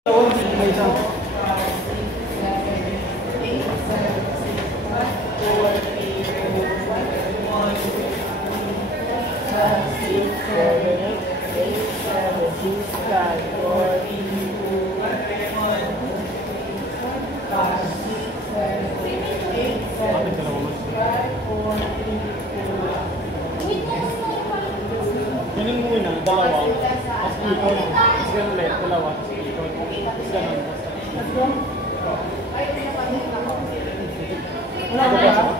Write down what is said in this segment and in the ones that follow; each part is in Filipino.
Ganun muna, dalawa. Tapos ikaw lang. Tapos ganun ulit, dalawa. Tapos ikaw. Tapos ganun. Let's go. Wala ba ba?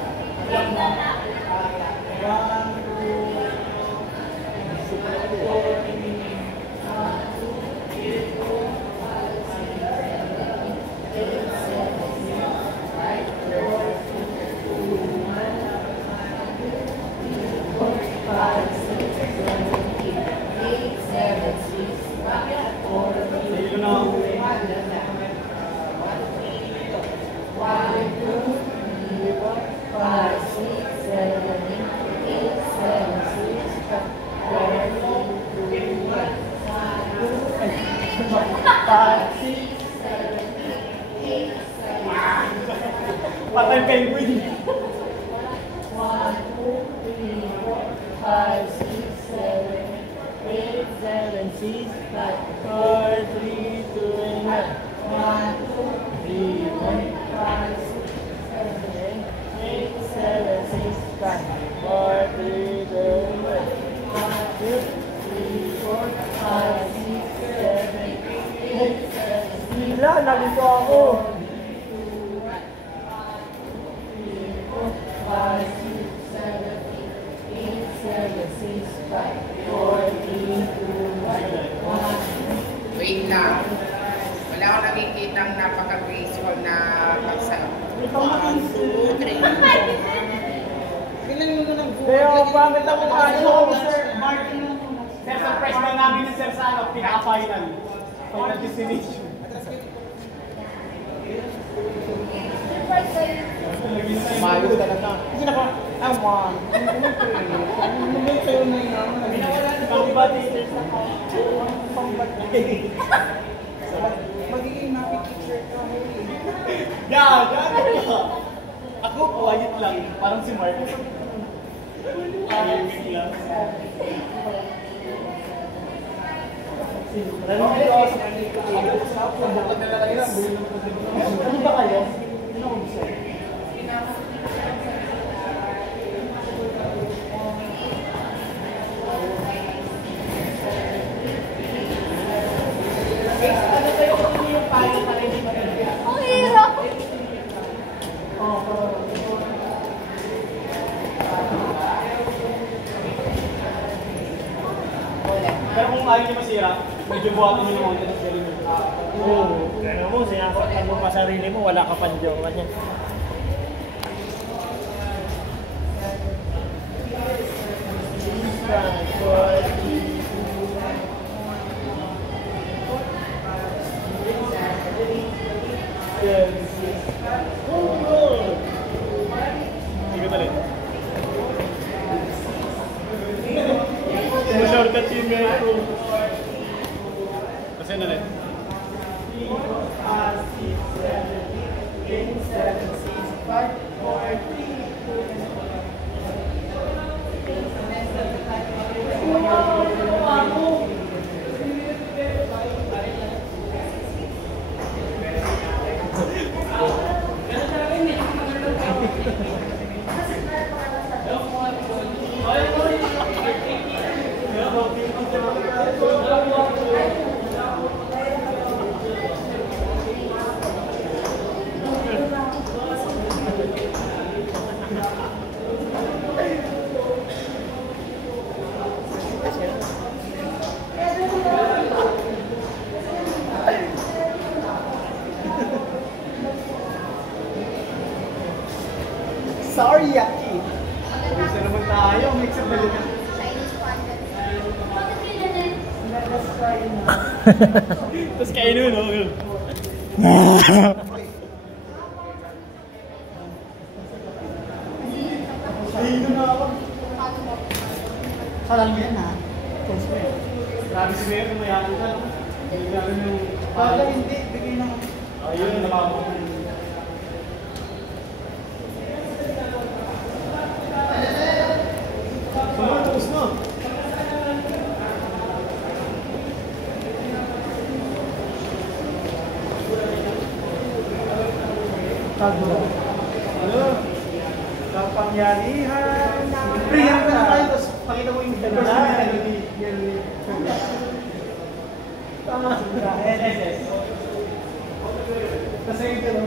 Patay penguin. 1, 2, 3, 4, 5, 6, 7, 8, 7, 6, 5, 4, 3, 2, 1, 2, 3, 4, 5, 6, 7, 8, 7, 6, 5, 4, 3, 2, 1, 2, 3, 4, 5, 6, 7, 8, 7, wala, nalito ako. 5, 6, 7, 8, 7, 6, 5, 4, 3, 2, 1. Wait lang. Wala akong nakikitang napaka-graceful na pagsa. 1, 2, 3. Bilang mo ng buhay. Pero pangit ang mukha nyo, Sir Martin. Sir, surprise lang namin ni Sir sa pinaka-final. Final destination. Mayos talaga. Kasi naka, one. Ano sa'yo na yun? Pang-body. Pang-body. Magiging nakikipicture ka mo eh. Gano'n ka. Ako, quiet lang. Parang si Mark. Tahimik lang. Ano ba kayo? Ano ko gusto? Ano tayo kung yung payo pa rin yung maganda? Ang hirap! Pero kung ayaw niyo masira, medyo buhatin niyo ng konti ng sarili niyo. Oo. Ano mo, sinasaktan mo pa sarili mo, wala ka pang joke. Ganyan. Sige talit. Shortcut yung meron. Kasi na rin. 3, 4, 5, 6, 7, 8, 7, 6, 5, 4, 3, Sorry, Yaki. Mix na naman tayo. Mix up na lang. Tapos kainin, no? Kainin na ako. Salang yan, ha? Grabe si Mayor, mayaman ka, no? Hindi namin yung Baka hindi, bigay ng... Ayun, nakakot. Sumunod, tapos na. Tago. Ano? Kapangyarihan ng... Priyan ka na tayo, tapos pakita mo yung first Ah. melody. Tama. SSS. Kasi ito, no?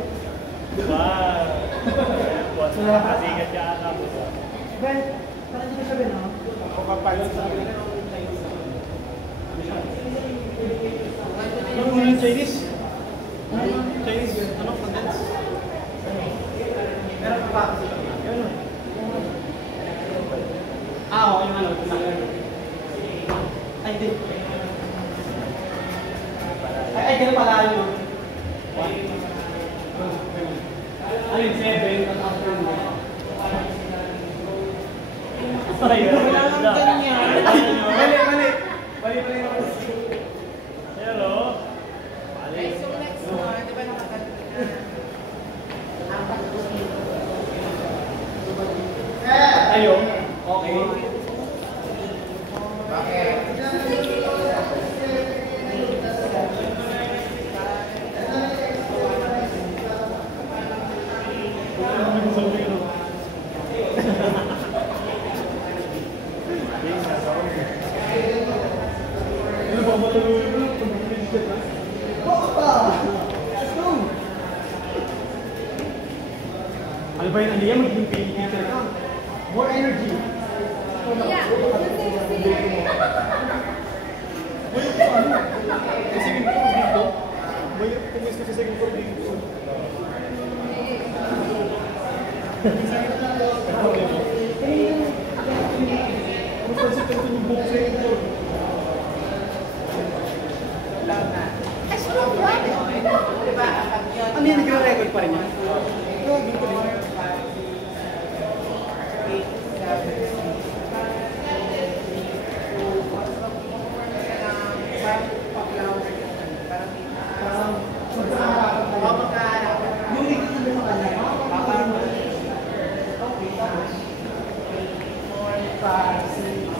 Wow. What's Wala pa. Masigat ka ata po. Ben, parang hindi ko sabihin, no? Ako kapag sa akin. Ano mo yung Chinese? Chinese, ano? Condense? Meron pa. Yun. Okay yung ano. Ay, hindi. Ay, ganun pala yun. Ano yung 7? Ayun, wala nang ganyan. Mali, mali. Mali, mali. Hello? Okay, so next one, di ba nakakanta na? Apat po dito. Ayun. Okay. Okay. Ano ba matulog? Ano ba yun? Ano yan? Magiging teacher ka? More energy. Sa second floor dito? May pumis ko sa second floor dito. Ano pa sa kanto yung book second floor? Lang na. Di ba, apat yun? Ano yun, nagre-record pa rin yan? Gagawin ko din. 5, 6,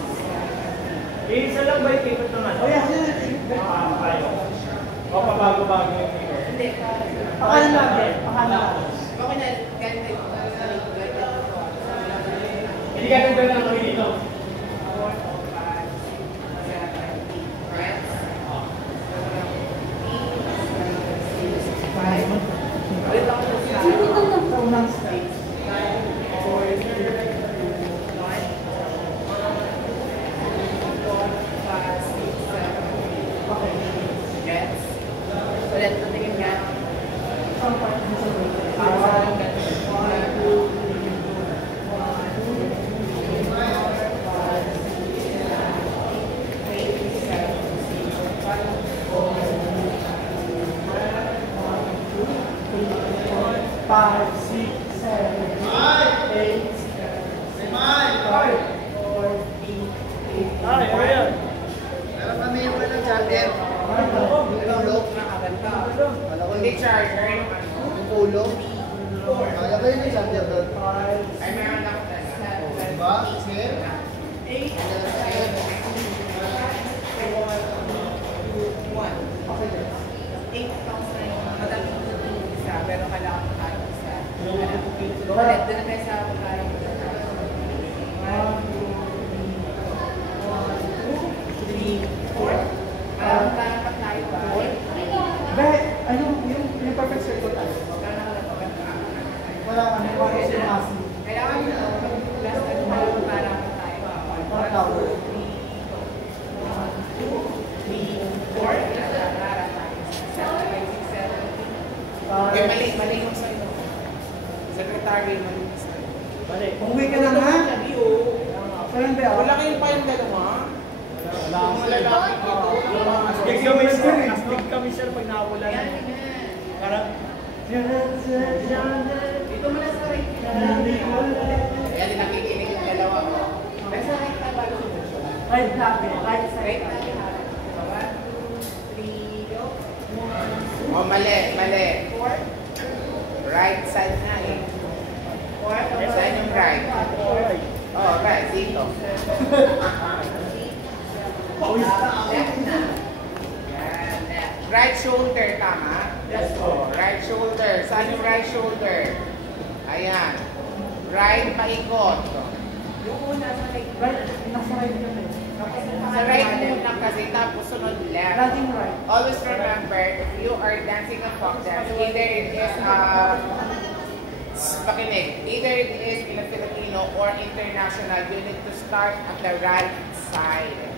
7. Isa lang ba yung ikot naman? Oh, yeah. O, pabago-bago yung ikot. Hindi. Pakala natin. Pakala. Okay na, ganito. Hindi ka nang gano'n kami dito. Sa unang stage. Ulit, patingin ka. Isang part din sa way. 5, 6, 7, 8, 5, 4, 3, 8. Ay, ano yan? Meron kami yung ano, charger. Tulog na kaganda. Hindi charger. Yung ulo. Kaya kayo yung charger doon? Ay, meron ako. Diba? Sige. 8. Okay, guys. 8,000. Madami yung isa, pero kailangan mo tayo isa. Ulit, doon na tayo sa pagkain. 1, 2, 3, 4. Parang tayo ba? Be, ano yung perfect circle tayo? Wala kami, wala kasi yung asi. Kailangan nyo, last time parang tayo. Para tower. 7, 8, 9, 10, 11, 12, 13, 14, 15, 16, 17, 18, 19, 20. Okay, mali yung sa'yo. Secretary, mali yung sa'yo. Mali. Umuwi ka na nga. Sabi, oh. Kaya hindi ako. Wala kayong pa yung dalawa? Wala. Yung lalaki dito. Astig kami, sir. Astig kami, sir, pag nakawala na. Parang... Dito mo na sa right. Kaya din nakikinig yung dalawa ko. Pero sa right na ba yung Right natin, right Right side. na yung 1, 2, 3, go. Oh, mali, mali. Right side na eh. Saan yung right? Oh, right. Dito. Left na. Yan, left. Right shoulder, tama? Oh, right shoulder. Saan yung right shoulder? Ayan. Right paikot. Yung una sa right, nasa right yun eh. Sa right muna kasi, tapos sunod left. Laging right. Always remember, if you are dancing a folk dance, either it is pakinig, either it is in a Filipino or international, you need to start at the right side.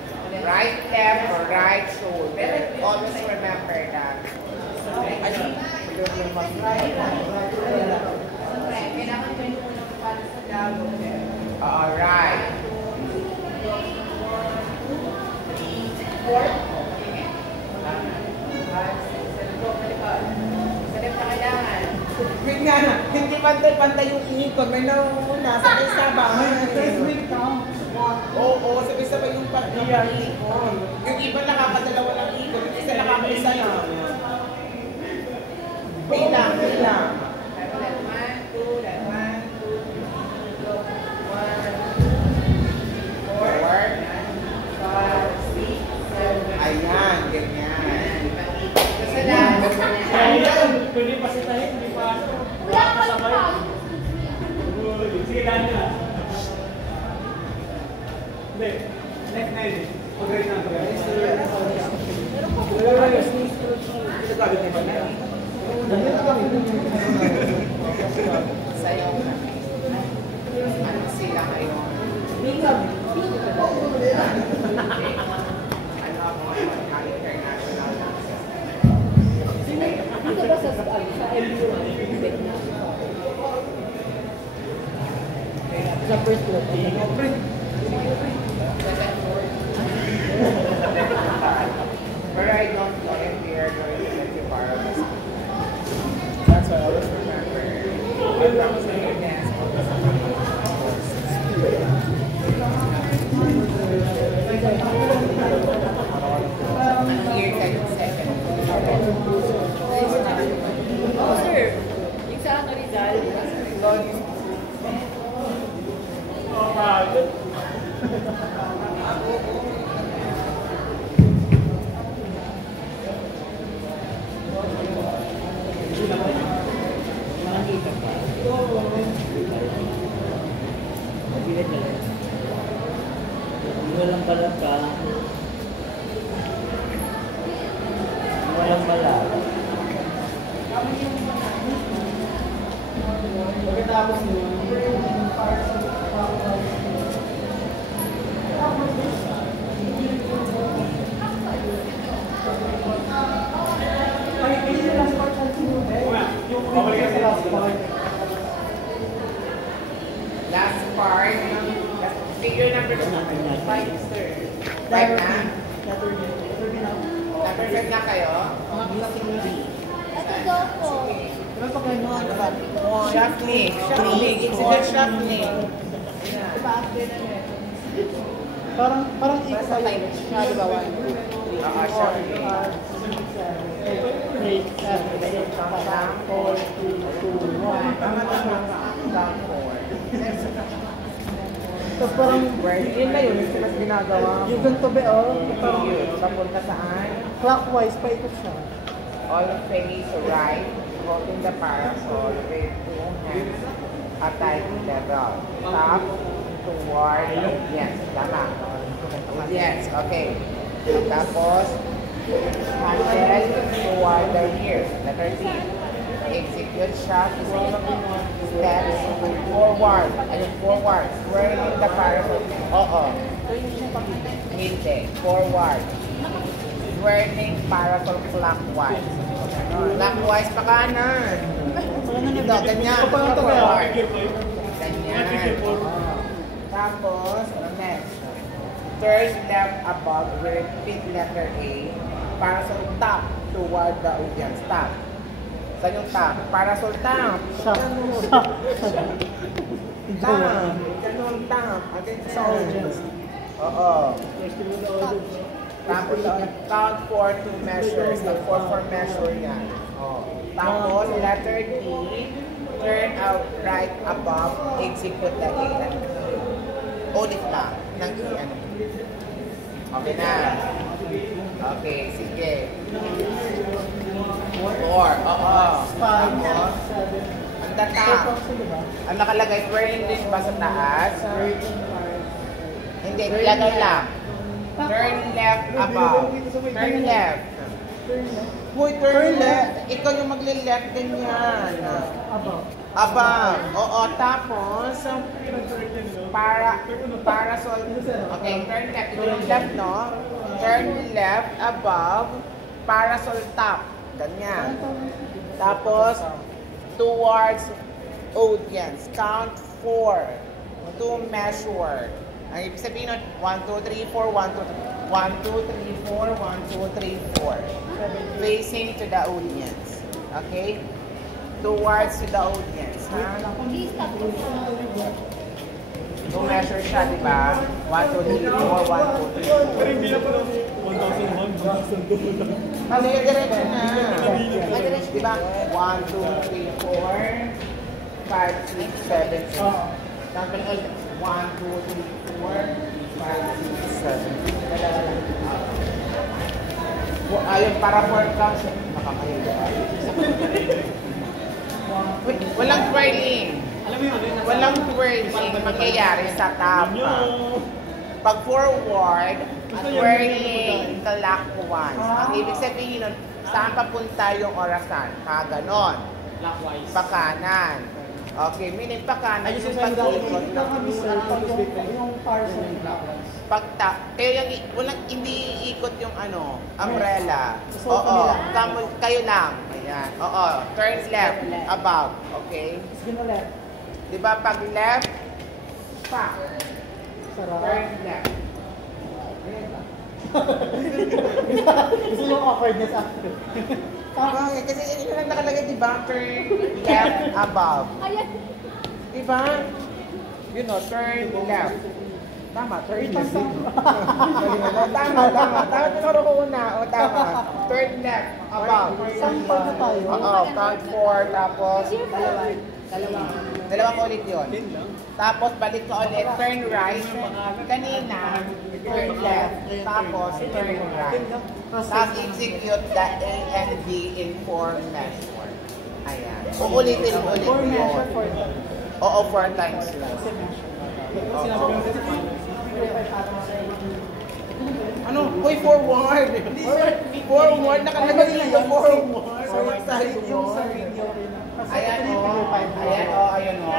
Right left or right shoulder. Always remember that. Alright. Wait nga na, hindi pantay-pantay yung ikot. May nauna, sabay-sabay. Oo, sabay-sabay yung ikot. Yung iba nakakadalawa ng ikot, yung isa nakakaisa lang. Wait lang, wait lang. 1, 2, 4, 5, 6, 7. Ayan, ganyan. Kasi lang. Pwede pa sitahin, hindi pa wala pa sabay. Sige, daan nyo. Hindi, left na yun. Pag-right na. Sayaw na. Ano sila ngayon? Ano ako ngayon? International dances. Dito ba sa MU? Sa first floor. But I don't know if they are going to let you borrow this. That's what I always remember. I promise when you dance, here, 10 seconds. Oh, sir. Yung sa ano, Rizal. Oh, pagod. Walang balat ka. Walang balat. Pagkatapos yun, Last part. Figure number 5, sir. 5 na? Na-perfect na kayo? Ito daw po. Shuffling. Shuffling. It's a good shuffling. parang ikot tayo. Oo, shuffling. 8, 7, 6, 5, 4, 3, 2, 1. Down 4. Tapos parang, yun na yun, mas ginagawa. Yung ganito ba, parang Papunta saan? clockwise, paikot siya. All face right, holding the parasol with 2 hands attached to the belt. Top toward, yes, tama. Yes, okay. Tapos, handle toward the rear, letter D. Execute shuffling steps forward, forward, swirling the parasol. Oo. Hindi, forward. Swirling parasol clockwise. Clockwise pa kanan. Ito, ganyan. Forward. Ganyan. Tapos, next. Turn left above, repeat letter A. Parasol top toward the audience. Top. Saan yung top? Parasol top. Siya. Top. Ganun, top. Against sa audience. Oo. Tapos, count for 2 measures. 4 measure yan. letter D, turn out right above, execute the A and B. Ulit lang ng E and B. Okay na. Okay, sige. 4, oo. Tapos, ang data. Ang nakalagay, turning din ba sa taas? Hindi, ilagay lang. Turn left above. Turn left. Hoy, turn left. Ikaw yung magle-left ganyan. Above. Oo, tapos, parasol. Okay, turn left. Ito yung left, no? Turn left above, parasol top. Ganyan. Tapos, towards audience. Count 4 to measure. Ang ibig sabihin nun, 1, 2, 3, 4, 1, 2, 3, 1, 2, 3, 4, 1, 2, 3, 4. Facing to the audience. Okay? Towards to the audience. Ha? To measure siya, di ba? 1, 2, 3, 4, 1, 2, 3, 4. Pero hindi na pala 1,001, 1,200. Kasi diretso na. Diretso, di ba? 1, 2, 3, 4, 5, 6, 7, 8. Tapos ulit. 1, 2, 3, 4, 5, 6, 7. Ayun, para 4 counts. Nakakayo. Walang twirling. Alam mo yun, Walang twirling mangyayari sa top. Pag forward, twirling clockwise. Ang ibig sabihin nun, saan papunta yung orasan? Ganon. Clockwise. Pakanan. Okay, meaning pakanan Ayun yung sa pag-ikot ng Yung parcel. kaya walang hindi iikot yung ano, umbrella. So, Oo, kayo lang. Ayan. Oo, turn left, above. Okay? Sige na left. Di ba pag left, pa. Sarap. Turn left. Gusto yung awkwardness after. Bakit? Kasi ito lang nakalagay, di ba? Turn left, above. Di ba? You know, turn left. Tama, turn left. Tama. Tama tinuro ko una. O, tama. Turn left, above. Sample na tayo. Oo, count 4, tapos dalawang ulit yun. Tapos balik ka ulit, turn right. Kanina, turn left, tapos turn right. Tapos execute the A and B in 4 measure. Ayan. Uulitin ulit yun. Oo, 4 times lang. Ano? Uy, forward! Forward! Nakalagay dito, forward! Ayan o.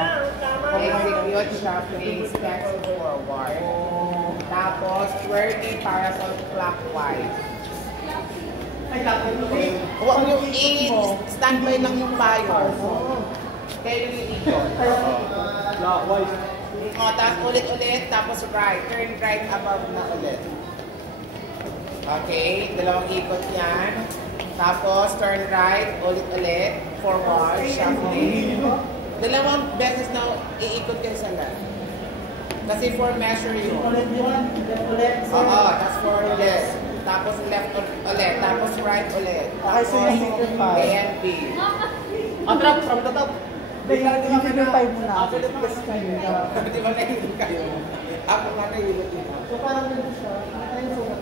Execute siya, please. Text forward. Tapos, twirling parasol clockwise. Huwag yung standby lang yung payo. Kaya yung ikot. Clockwise. O, tapos ulit-ulit, tapos right. Turn right above na ulit. Okay, dalawang ikot yan. Tapos, turn right, ulit-ulit, forward, shuffling. Dalawang beses na iikot kayo sa left. Kasi for measure yun. Ulit yun. Ulit. Oo, tapos forward ulit. Tapos left ulit. Tapos right ulit. Okay, so yung simplify. A and B. Atrap from the top. Yung simplify mo na. Kasi kayo. Di ba nahihilot kayo? Ako nga nahihilot yun. So parang ganito siya. Ano yung sulat?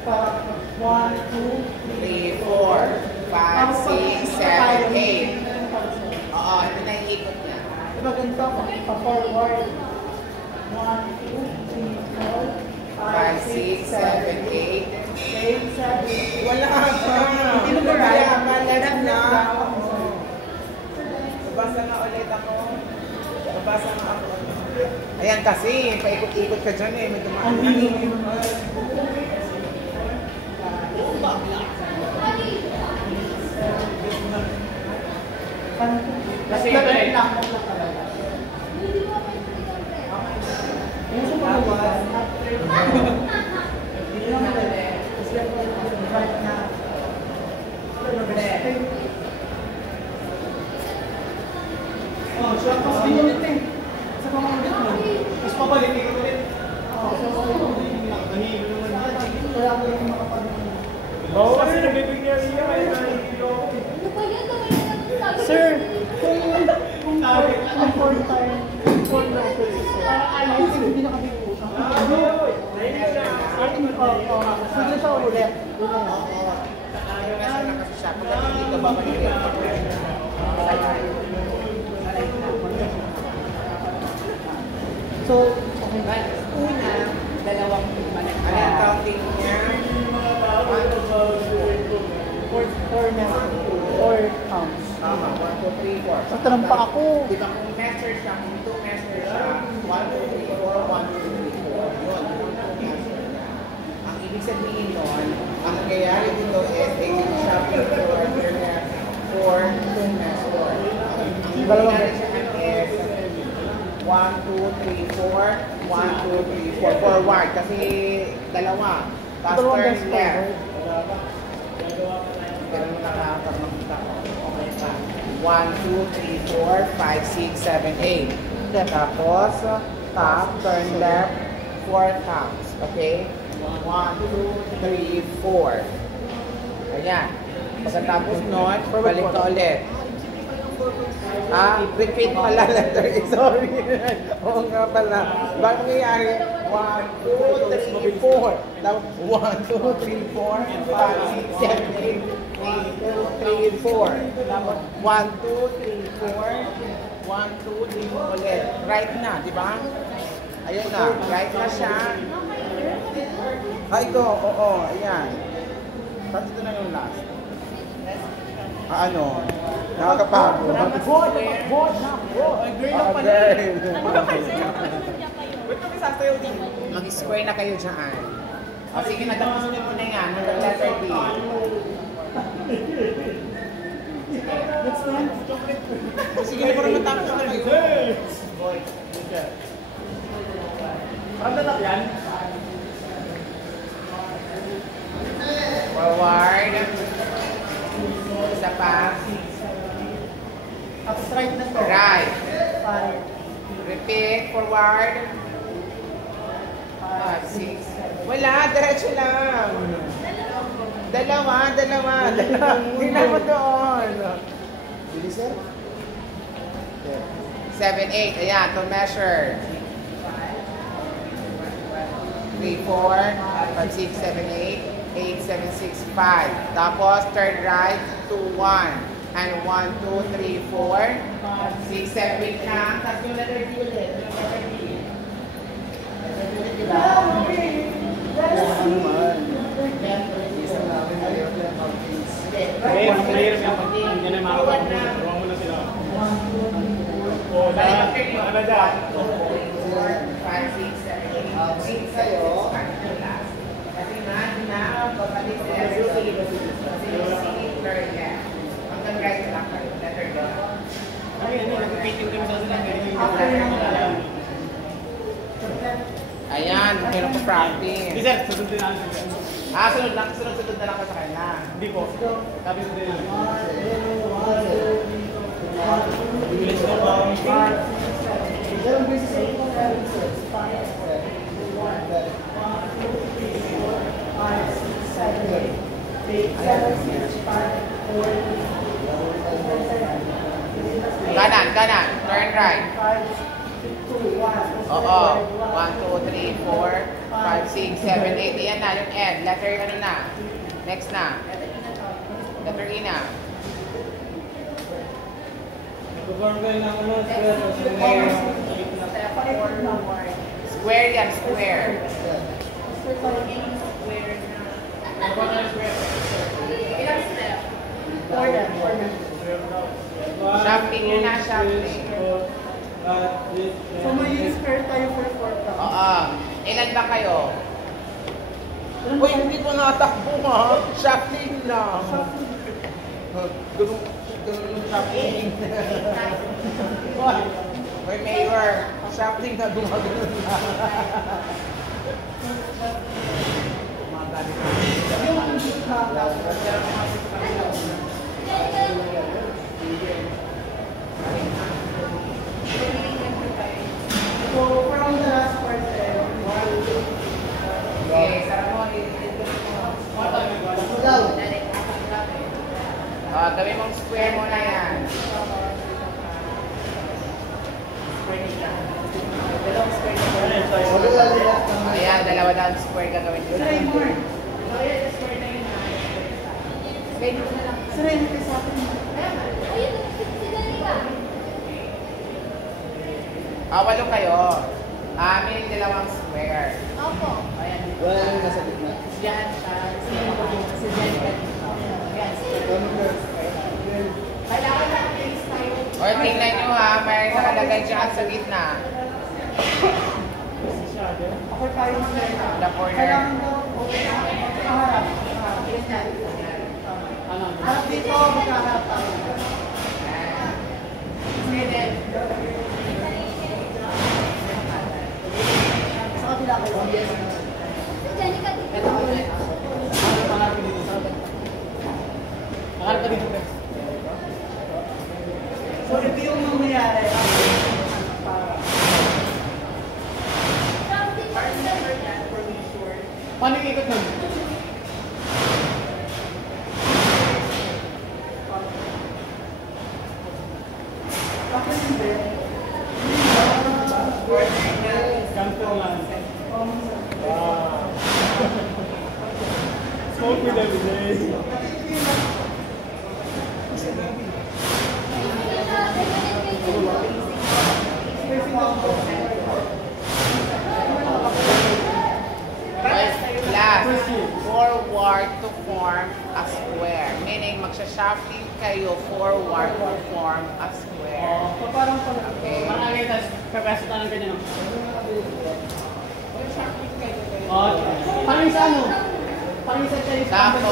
Parang 1, 2, 3, 4, 5, 6, 7, 8. Oo, ito na yung ikot niya. Diba ganito? Pa-forward. 1, 2, 3, 4, 5, 6, 7, 8. 8, 7. Wala pa. Hindi mo right? Malanap na. Babasa nga ulit ako. Babasa nga ako. Ayan kasi, paikot-ikot ka dyan eh. May dumaan na. Kasi ito yung lang mo na talaga. Yung sa mga buwan, hindi lang madali. Kasi ako right na. Oh, siya pa sa ulit eh. Sa mga ulit mo. Tapos pabalik, ikot ulit. Oo, so Nahihilo naman yan. kaya ko yung makapag- Oo, kasi nagbibigyan niya. May nahihilo ako eh. Ano ba yan? 4 times, 4 meters. Parang I think hindi na kami puso. Sige siya ulit. Nasa na kasi siya. Pagdating dito, babalik yan. So, okay. Una, dalawang balik. Ano yung counting niya? 4 meters. 4 pounds. Tama, 1, 2, 3, 4. Sa tanong pa ako. Di ba kung measure siya, kung 2 measure siya, 1, 2, 3, 4, 1, 2, 3, 4. Yun, yung 2 measure niya. Ang ibig sabihin nun, ang nangyayari dito is, taking siya picture niya for 2 measure. Ang nangyayari siya is, 1, 2, 3, 4, 1, 2, 3, 4, forward. Kasi dalawa. Tapos turn left. Pero mo nakakapagmakita ko. Okay pa. 1, 2, 3, 4, 5, 6, 7, 8. Tapos, top, turn left, 4 times. Okay? 1, 2, 3, 4. Ayan. Pagkatapos nun, balik ka ulit. Repeat pala letter A. Sorry. Oo nga pala. Bakit nangyayari? 1, 2, 3, 4. Tapos 1, 2, 3, 4, 5, 6, 7, 8, 1, 2, 3, 4. Tapos 1, 2, 3, 4. 1, 2, 3 ulit. Right na, di ba? Ayun na. Right na siya. Ito. Oo. Ayan. Tapos ito na yung last. Ano? Nakakapagod. Good na. Mag-square na kayo dyan. O sige, natapusin niyo muna yan. Hanggang letter B. Next one. Sige, na parang matapos na kayo. Parang tatap yan. Forward. Isa pa. Tapos right na to. Right. 5. Repeat. Forward. 5, 6. Wala, diretso lang. Dalawa. Tingnan mo doon. Bilis, sir? 7, 8. Ayan, to measure. 3, 4, 5, 6, 7, 8. 8, 7, 6, 5. Tapos, turn right, 2, 1. And 1, 2, 3, 4. 6, 7, wait lang. Tapos yung letter D ulit. Hindi na makakapagod. Huwag mo na sila. Oo, dahil. Ano dyan? 4, 5, 6, 7, 8. 6 sa'yo. Kasi na, babalik sa letter C. Kasi yung C, turn left. Hanggang right lang kayo, letter D. Ay, ano, nag-painting kami sa sila. Ayan, meron pa practice. Hindi sir, susundin namin. Sunod na lang ka sa kanya. Hindi po. Sabi sundin namin. Bilis na ba? Kanan. Turn right. Oo. 1, 2, 3, 4, 5, 6, 7, 8. Ayan na, yung end. Letter ano na. Next na. Letter E na. Nag-form kayo ng ano, Square yan, square. Ilang step? 4. Shuffling yun na, shuffling. So may square tayo for 4 pounds. Oo. Ilan ba kayo? Uy, hindi ko natakbo ha. Shuffling lang. Ganun yung shuffling. Uy, Mayor. Shuffling na gumagano na. So from the last part, 1, 2, Okay, sarap mo. Gawin mong square mo na yan. square na yan. Dalawang square na yan. Ayan, dalawa na square gagawin ko. Try more. Ayan, square na yun. Kaya dito na lang. Saray mo kayo sa atin. Ayun, sinali ka. Walo kayo. May dalawang square. Opo. Ayan. Wala nang nasa gitna. Diyan siya. Si Jenica dito. Ayan, square. Kailangan lang place tayo. O, tingnan nyo ha. May nakalagay dyan sa gitna. Ako tayo ng The corner. kailangan daw, kaharap. Harap dito, magkaharap tayo. Sa kabila kayo. Diyan ka dito. Nakalap ka dito, Pres. So, ito yung mangyayari. Paano yung ikot nun? Bakit hindi? Ganito lang. Wow. Smoke with every day. Last, forward to form a square. Meaning, magsha-shuffling kayo forward to form a square. Parang pala. Okay. Parang agay, tapos kapasita ng ganyan. Shuffling kayo. Parang sa ano? Parang sa Chinese. Tapos,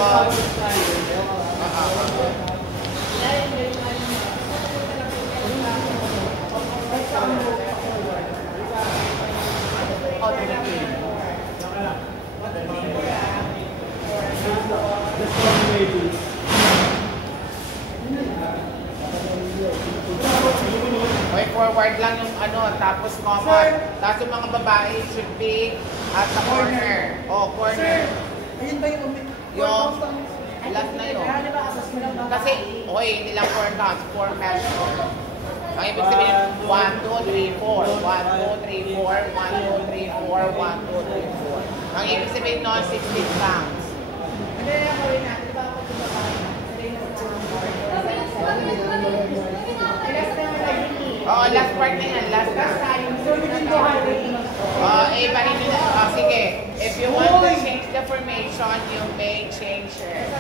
okay, forward lang yung ano, tapos common. Tapos yung mga babae should be at the corner. Oh, corner. Ayun ba yung Yung last na yun. Kasi, okay, hindi lang 4 counts, 4 measures. Ang ibig sabihin, 1, 2, 3, 4. 1, 2, 3, 4. 1, 2, 3, 4. 1, 2, 3, 4. Ang ibig sabihin nun, 16 counts. Hindi na gawin natin. Di ba ako ito babae? Oo, last part na yan. Last na. Ibahin nyo na. Sige. If you want to change the formation, you may change it.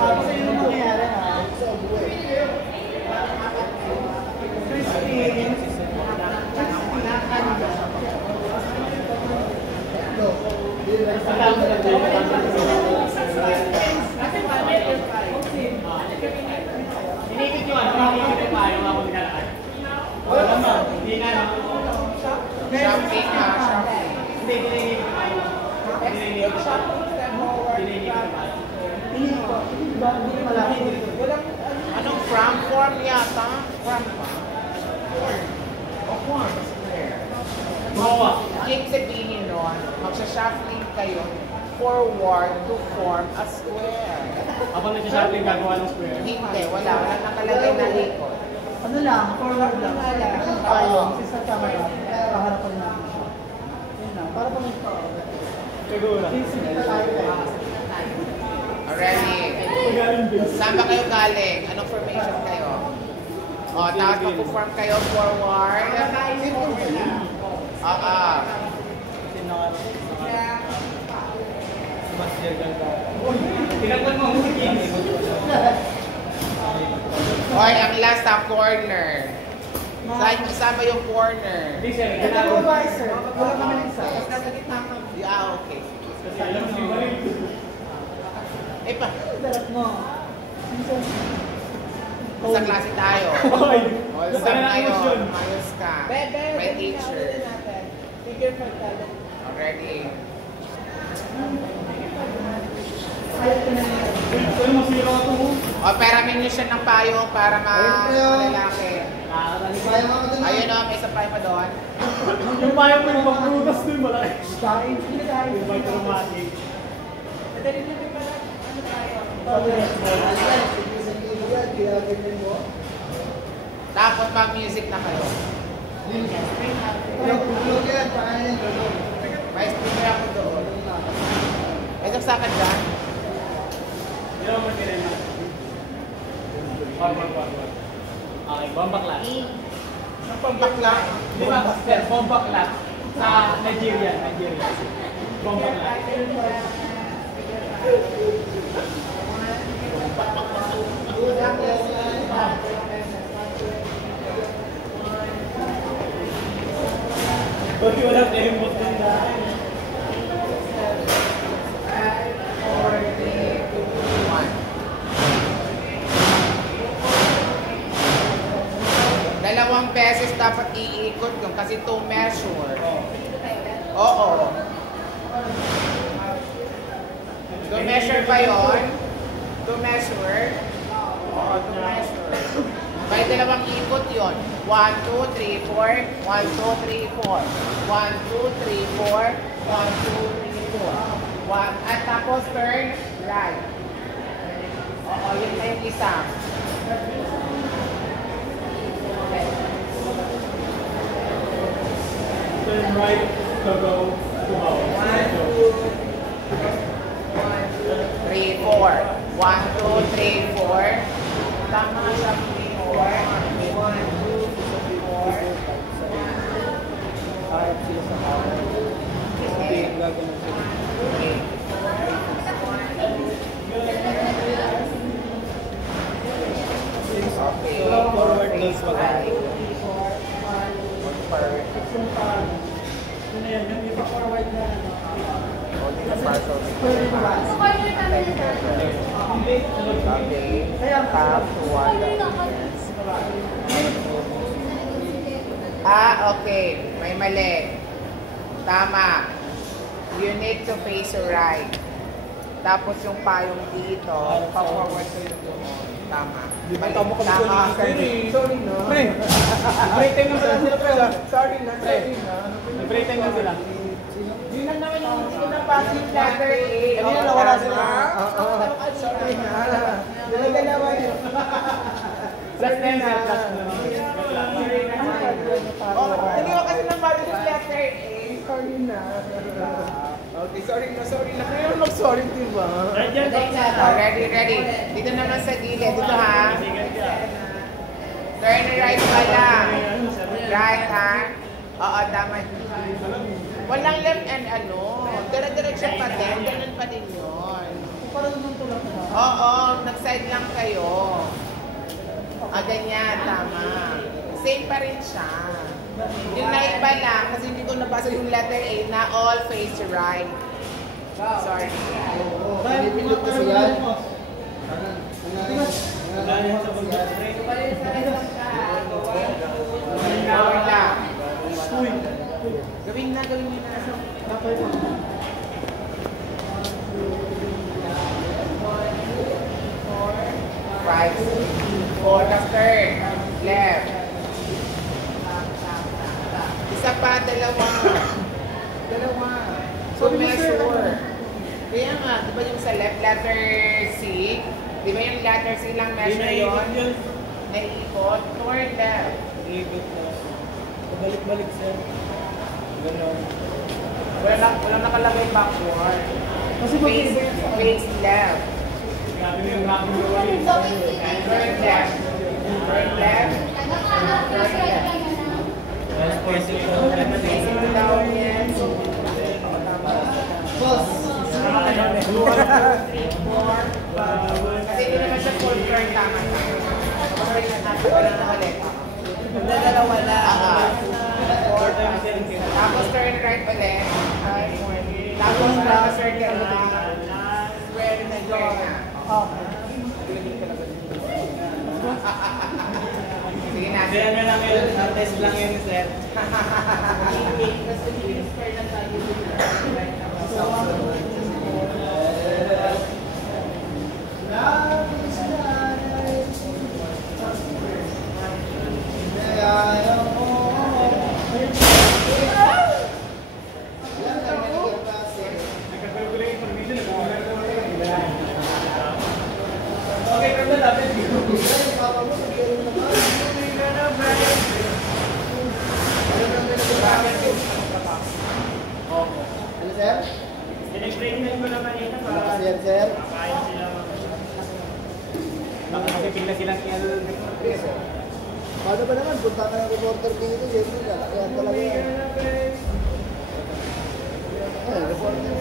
Tapos yun yung mangyayari ha. Inikit yung ano, inikit yung paano ako naglalakad. Wala naman, hindi na naman. Shopping ha, shopping. Hindi, inikit yung paano. Inikit yung paano. Inikit yung paano. Anong from? Form yata? From ba? O form? Square. Bawa. Ang ibig sabihin nun, magsha-shuffling kayo forward to form a square. Habang nagsasabing gagawa ng square. Hindi, wala. Wala nakalagay na likod. Ano lang, forward lang. Tayo, kasi sa camera, kaharapan natin siya. Yun lang, para pang ito. Siguro. Already. Saan ba kayo galing? Anong formation kayo? O, tapos mag-form kayo forward. Tinagpag mo ang hukins. Hoy, ang last sa corner. Saan ba yung corner? Hindi, sir. Ito po ba, sir? Wala kami ng isa. Okay. Kasi alam mo ba rin? Eh pa, Darat mo. sa klase tayo. Hoy! All Basta star na tayo. emosyon. Mayos ka. My teacher. Already. Pero masira ka ito mo. O, peramin nyo siya ng payo para malalaki. Kaya mga doon. Ayun o, may isa pa doon. Yung payo mo yung pagprutas dun, malaki. Kain. Hindi kain. Yung micromatic. Tapos mag-music na kayo. May speaker ako doon. May saksakan dyan. Hindi naman magkirin na. Wag. Okay, bombaklat. Ang pambakla. Di ba? Sir, bombaklat. Sa Nigeria. Bombaklat. Bakit wala tayong button na? Dalawang beses dapat iikot yun kasi to measure. Oo. To measure ba yun? To measure? Oo, to measure. May dalawang ikot yun. 1, 2, 3, 4. 1, 2, 3, 4. 1, 2, 3, 4. 1, 2, 3, 4. At tapos turn right. Oo, yun na yung isa. Turn right to go to house. 3, 4. 1, 2, 3, 4. Tama siya, 4. 1, 2, 4. Forward goes back. Forward na. Corner kami nito. Okay. May mali. Tama. You need to face right. Tapos yung payong dito, pa-forward ko yung doon. Tama. Tama ka. Sorry na. Break time na sila, pre. Sorry na. Break time na sila. Yun lang naman yung hindi ko napasa yung letter A. Kanina nawala sila. Sorry na. Dalawa yun. Last na yun, sir. Last na. Hindi ko kasi napasa yung letter A. Sorry na. Okay, sorry na. Ngayon mag-sorry, diba? Ready. Dito naman sa gilid. Dito ha. Turn right pala. Right ha. Oo, tama. Walang left and ano. Dire-diretso pa din. Ganun pa din yun. Parang nung tulak na. Oo, nag-side lang kayo. Ganyan, tama. Same pa rin siya. Yung naiba lang, kasi hindi ko nabasa yung letter A na all face right. Sorry. Pinipilot kasi yan. Power lang. Gawin na. Five, 4, turn. Left. Isa pa, dalawa. So measure. Kaya nga, di ba yung sa left, letter C? Di ba yung letter C lang measure yun? Naiikot. Turn left. Ikot na. Balik-balik, sir. Ganon. Wala nakalagay backward. Kasi Face left. Grabe mo yung rambling mo. Turn left. Turn left. Facing down yan. boss. Kasi hindi naman siya full turn, tama. Sorry na natin, wala na ulit. Dalawa na. Tapos turn right ulit. Tapos circle na. Square na square na. Okay. Sige na. Hindi, ano lang yun. Test lang yun, sir. Tinignan ko na kanina para Kasi yan, sir. kakain sila. Baka kasi bigla silang Paano ba naman? Punta ka ng reporter dito. Siyempre, lalakyan talaga yan. Ay, reporter.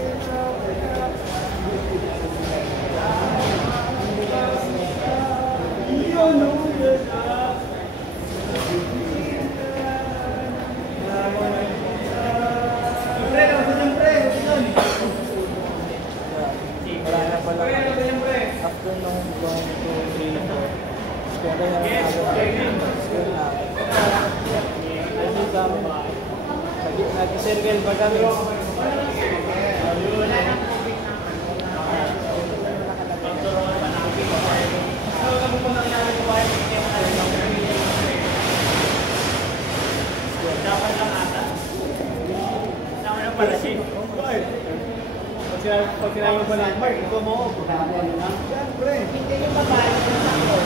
Wala na pala. After nung going to Singapore, kaya na school na. Kasi kami, nag-circle pa kami. dapat lang ata. Sama na pala si Mark. Pag sinabi mo pa lang, Mark, ikaw mo. Siyempre. Hindi yung babae yung ako.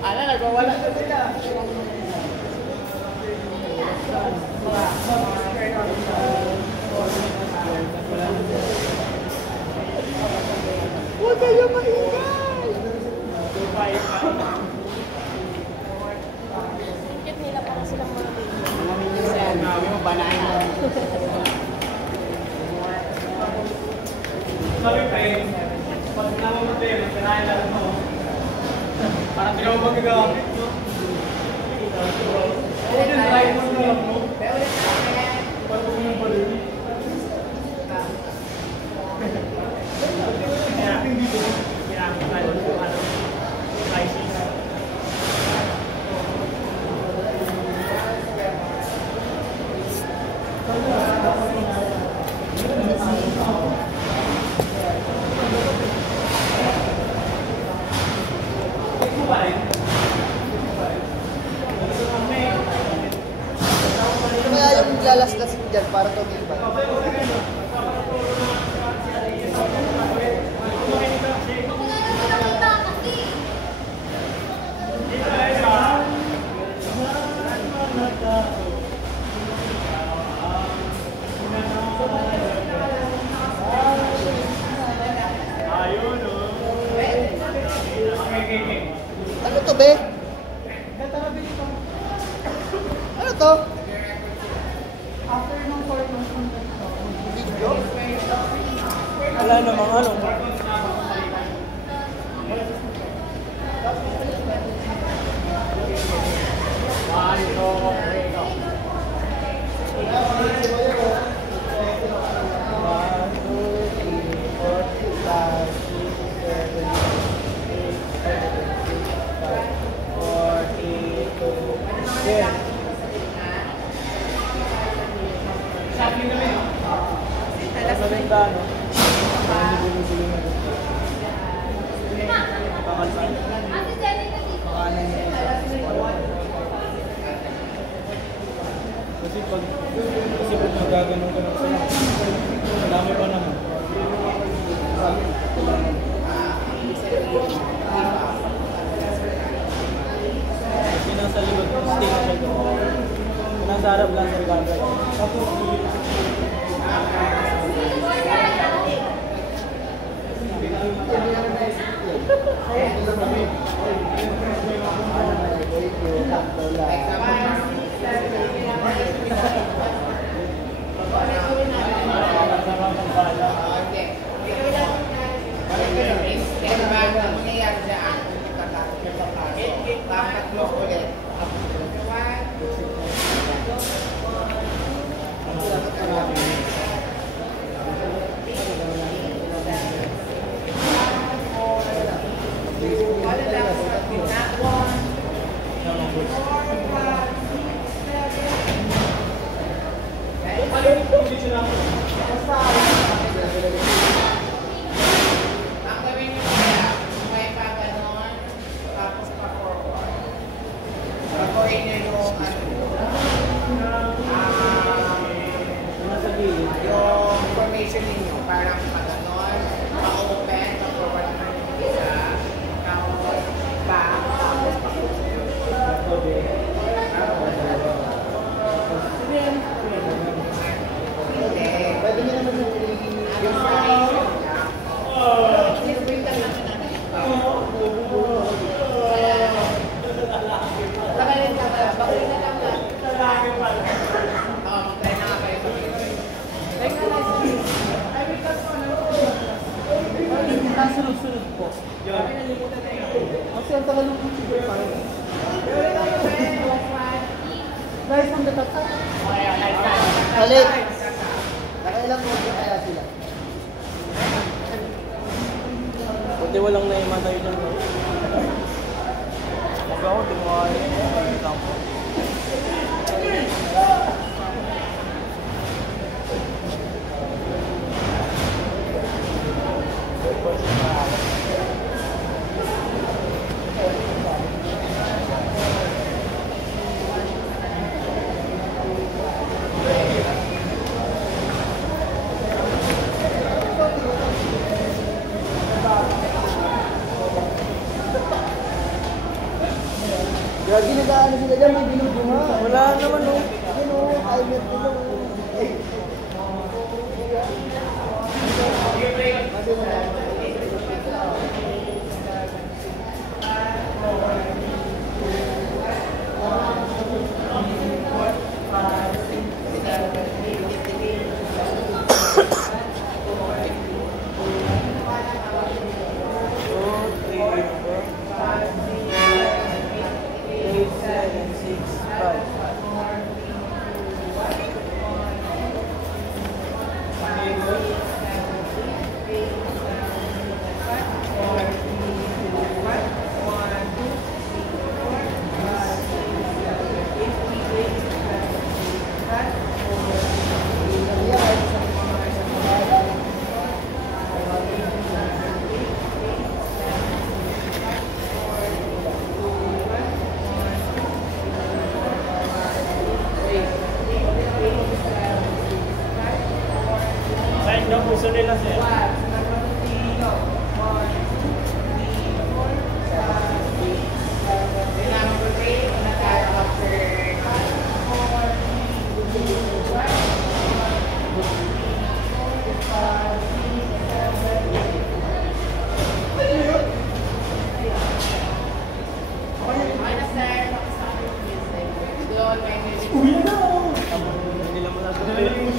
Ala, nagwawala na sila. Huwag kayo maingay! Cute nila para silang mga baby. Mga minsan, yung banana. Sabi pa eh, pag namamatay, masirahin lang mo. Parang di naman magagamit, no? Oo din, try mo na lang mo. Parang kung yung balik. Kaya, pinakakal yung ano, crisis. Kaya yung lalas-las dyan para tumibay. Ano to, be? Ano to? After nung 4 months kong Video? Wala namang ano. Yeah. Ano? Ate Jenny na dito. Kasi pag nagaganon ka ng sa'yo, madami pa naman. Kasi nasa likod, stick siya doon. Nasa harap lang sa gagawin. Ang gawin niyo kaya, may paganon, tapos pa-forward. Gagawin niyo yung yung formation ninyo, parang paganon, pa-open, pa-forward na yung isa, tapos back, tapos pa-close. sunod-sunod po. Yun. Kasi ang tagal ng computer pa rin. Guys, from the top. Ulit. Nakailang mo kaya sila? Buti walang naimatay dyan. Huwag ako, di mo kaya yun. Gagi nag-aano sila dyan, may binubunga. Wala naman no. Ano, I met nila. Saan daw puso nila sir? Hindi lang mo